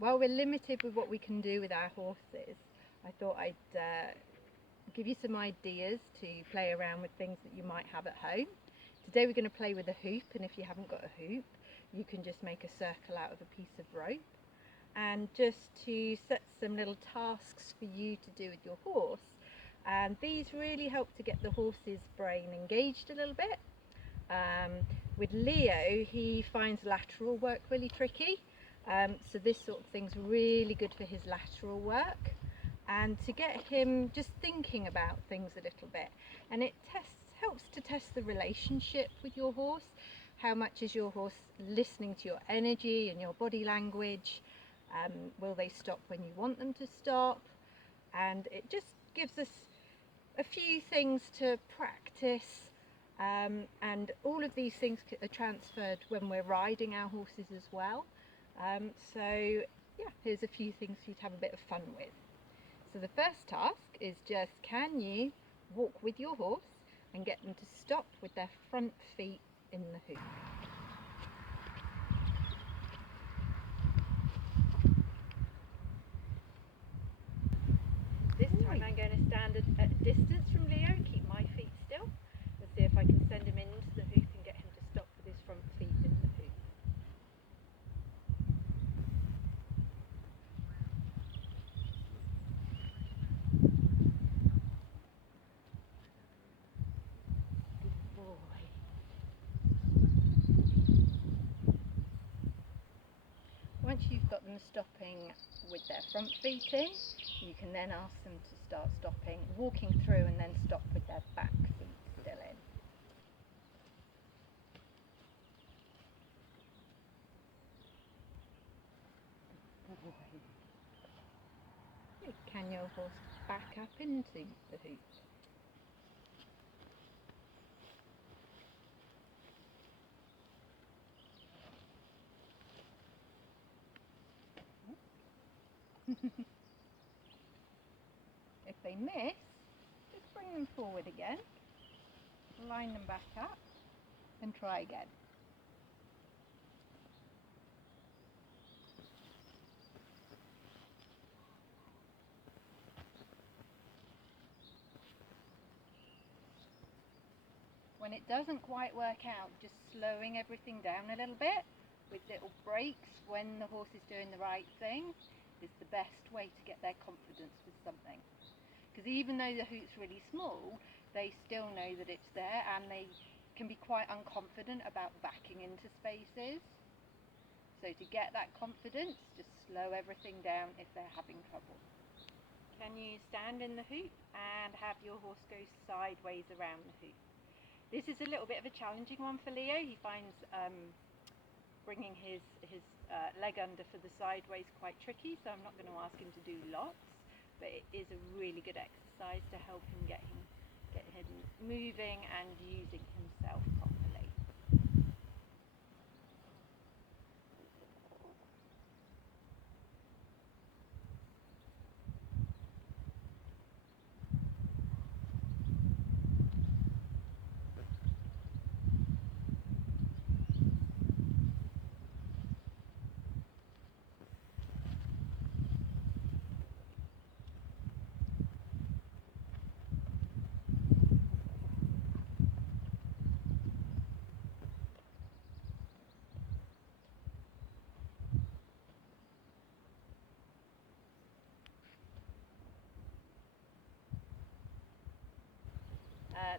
while we're limited with what we can do with our horses, I thought I'd give you some ideas to play around with things that you might have at home. Today we're going to play with a hoop, and if you haven't got a hoop, you can just make a circle out of a piece of rope. And just to set some little tasks for you to do with your horse, and these really help to get the horse's brain engaged a little bit. With Leo, he finds lateral work really tricky, so this sort of thing's really good for his lateral work, and to get him just thinking about things a little bit, and it helps to test the relationship with your horse. How much is your horse listening to your energy and your body language? Will they stop when you want them to stop? And it just gives us a few things to practice, and all of these things are transferred when we're riding our horses as well. So yeah, here's a few things for you to have a bit of fun with. So the first task is just, can you walk with your horse and get them to stop with their front feet in the hoop? This time I'm going to stand at a distance from Leo, keep my feet still, and see if I can send him into the hoop and get him to stop with his front feet in the hoop. Good boy. Once you've got them stopping with their front feet in, you can then ask them to start stopping, walking through, and then stop with their back feet still in. Can your horse back up into the hoop? If they miss, just bring them forward again, line them back up, and try again. When it doesn't quite work out, just slowing everything down a little bit with little breaks when the horse is doing the right thing is the best way to get their confidence with something. Because even though the hoop's really small, they still know that it's there, and they can be quite unconfident about backing into spaces. So to get that confidence, just slow everything down if they're having trouble. Can you stand in the hoop and have your horse go sideways around the hoop? This is a little bit of a challenging one for Leo. He finds bringing his leg under for the sideways quite tricky, so I'm not going to ask him to do lots, but it is a really good exercise to help him get him moving and using himself properly.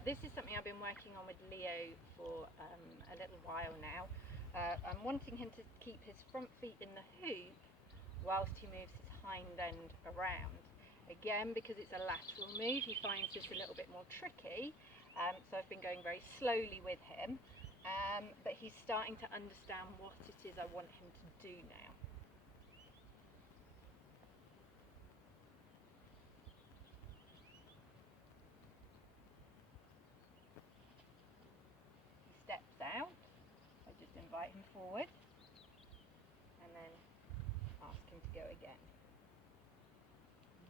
This is something I've been working on with Leo for a little while now. I'm wanting him to keep his front feet in the hoop whilst he moves his hind end around. Again, because it's a lateral move, he finds this a little bit more tricky, so I've been going very slowly with him, but he's starting to understand what it is I want him to do now. Steps out, I just invite him forward and then ask him to go again.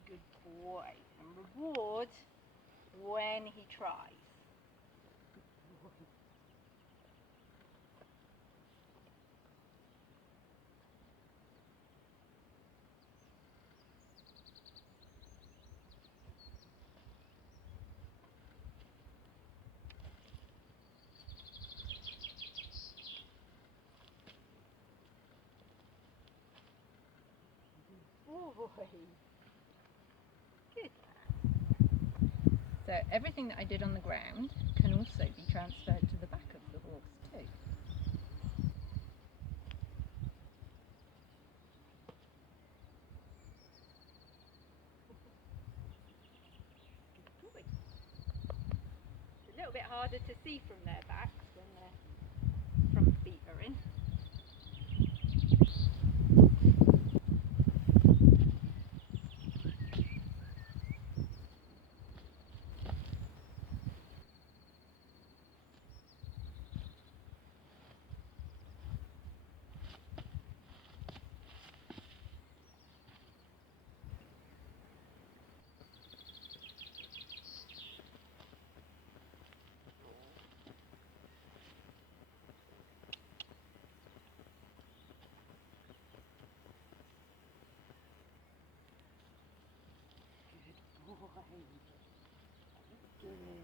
Good boy. And reward when he tries. Good boy. boy. Good. So everything that I did on the ground can also be transferred to the back of the horse too. Good boy. It's a little bit harder to see from their backs when their front feet are in. Good boy. Good.